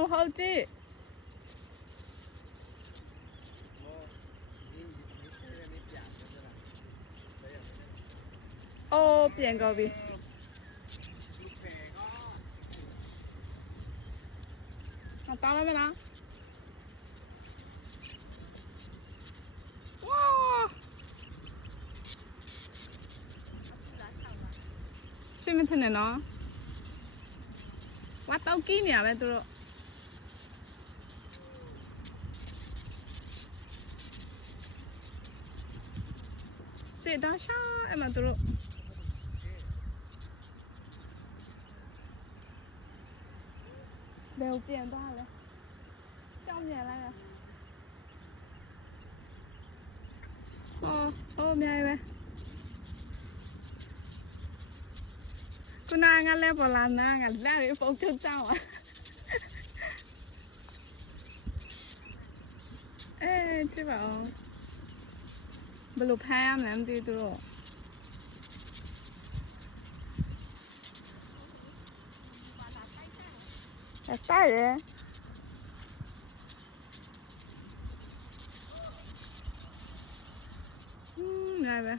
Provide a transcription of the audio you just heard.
အောင်ဟုတ်ကြည့်အိုးပြန်ကောပြီတောင်းလိုက်မလားဝါရှင်းမထနဲ့နော်ဝါတောက်ကြီးနေရပဲသူတို့စစ်တော့ရှာအမသူတို့ဘယ်ကိုပြန်သွားလဲကြောက်မြန်လိုက်လား哦，明白呗。กูนางานแล้วปลาหน้างานแล้วไอ้พวกเจ้าอ่ะเอ๊ะใช่ป่ะบลูแพมแล้วมันดีตัวแต่ใต้เลยได้ไหม